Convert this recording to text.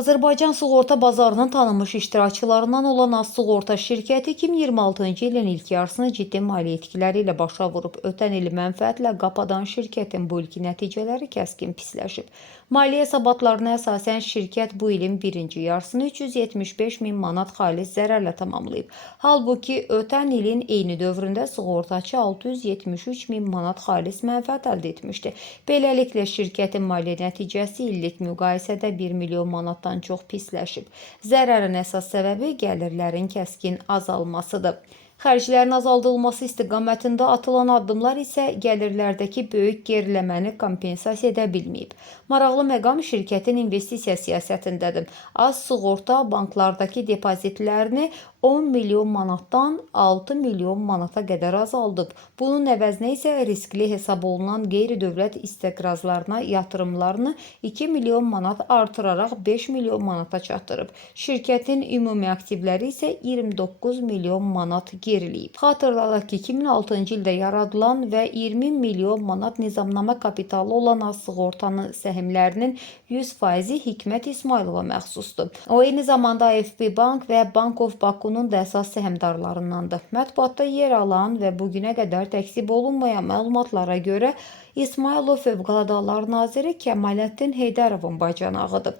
Azərbaycan sığorta bazarının tanınmış iştirakçılarından olan Az Sığorta şirkəti 2026-cı ilin ilk yarısını ciddi maliyyə itkiləri ilə başa vurub. Ötən il mənfəətlə qapadan şirkətin bu ilki nəticələri kəskin pisləşib. Maliyyə hesabatlarına əsasən şirkət bu ilin birinci yarısını 375 min manat xalis zərərlə tamamlayıb. Halbuki ötən ilin eyni dövründə sığortaçı 673 min manat xalis mənfəət əldə etmişdi. Beləliklə şirkətin maliyyə nəticəsi illik müqayisədə 1 milyon manatdan çox pisləşib. Zərərin əsas səbəbi gəlirlərin kəskin azalmasıdır. Xərclərin azaldılması istiqamətində atılan addımlar isə gəlirlərdəki böyük geriləməni kompensasiya edə bilməyib. Maraqlı məqam şirkətin investisiya siyasətindədir. Az Sığorta banklardakı depozitlərini 10 milyon manatdan 6 milyon manata qədər azaldıb. Bunun əvəzinə isə riskli hesab olunan qeyri-dövlət istiqrazlarına yatırımlarını 2 milyon manat artıraraq 5 milyon manata çatdırıb. Şirkətin ümumi aktivləri isə 29 milyon manat geriləyib. Xatırladaq ki, 2006-cı ildə yaradılan və 20 milyon manat nizamnamə kapitalı olan Az Sığortanın səhmlərinin 100%-i Hikmət İsmailova məxsusdur. O, eyni zamanda AFP Bank və Bank of Baku'nun da əsas səhmdarlarındandır. Mətbuatda yer alan və bugünə qədər təksib olunmayan məlumatlara görə İsmailov Fövqəladə Hallar Naziri Kəmaləddin Heydərovun bacanağıdır.